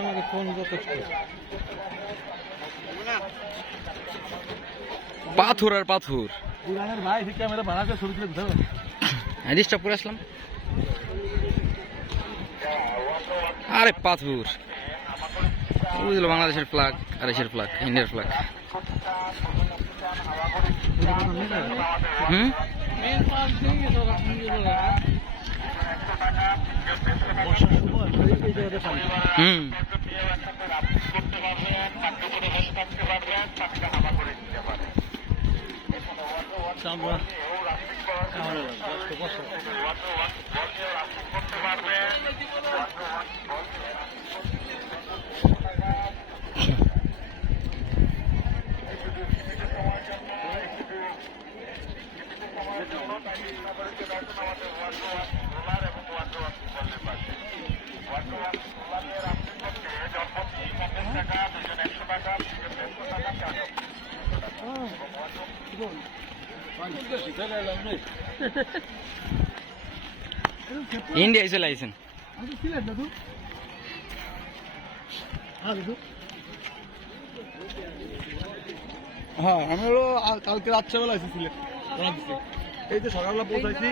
আমাকে ফোন যথেষ্ট। পাথর আর পাথর। পুরানের ভাই ক্যামেরা বানাতে ছবি তুলে বুঝাবো। ডিস্টার্ব করে আসলাম। আরে পাথর বুঝলো, বাংলাদেশের ফ্ল্যাগ আর এসের ফ্ল্যাগ, ইন্ডিয়ার ফ্ল্যাগ। হুম হুম ইন্ডিয়া চলে আইছেন। হ্যাঁ আমি হলো কালকে রাত্রেবেলা এসেছি সিলেট, এই যে সকালবেলা পৌঁছাইছি।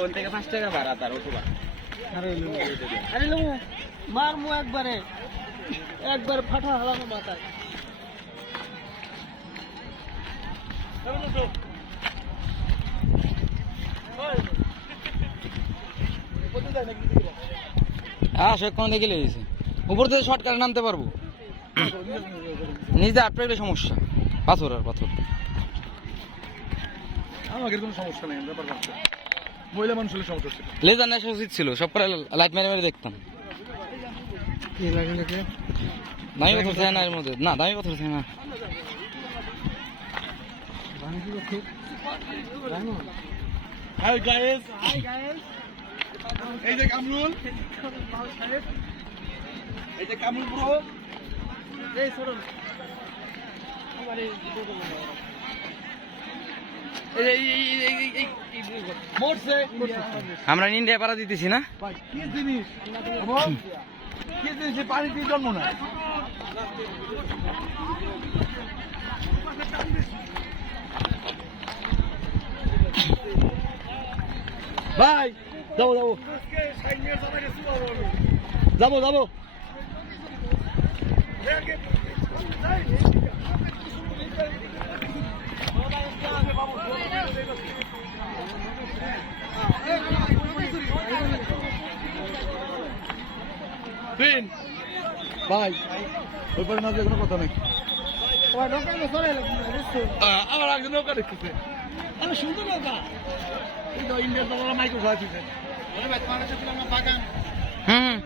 ওর থেকে 5 টাকা ভাড়া তার অটো ভাড়া। আরে লো মারমু একবারে, একবার ফাটা হালানো মাথায়। সে কোন দিকে লেগেছে, উপর থেকে শর্টকাটে নামতে পারবো। নিজে আটকে গেলে সমস্যা, পাথর আর পাথর। আমাদের কোনো সমস্যা নেই, ব্যাপার হচ্ছে মহিলা মানুষ হলে সমস্যা হচ্ছে। লেজার নেশা উচিত ছিল, সব করে লাইট মেরে মেরে দেখতাম। দামি পাথর থাকে না এর মধ্যে, না দামি পাথর থাকে না। হাই গাইস, এই যে কামরুল, এই যে কামরুল ব্রো, এই সরল আমরা ইন্ডিয়া পাড়া দিতেছি না। কি জিনিস কি জিনিস, পানি দিয়ে জন্ম না। ভাই যাবো যাবো যাবো যাবো। ভাই ওই পারে না, কোনো কথা নেই। আমার একজন নৌকা দেখতেছে, আমি সুন্দর নৌকা। ইন্ডিয়ার দাদা মাইক্রো সাহায্য হুম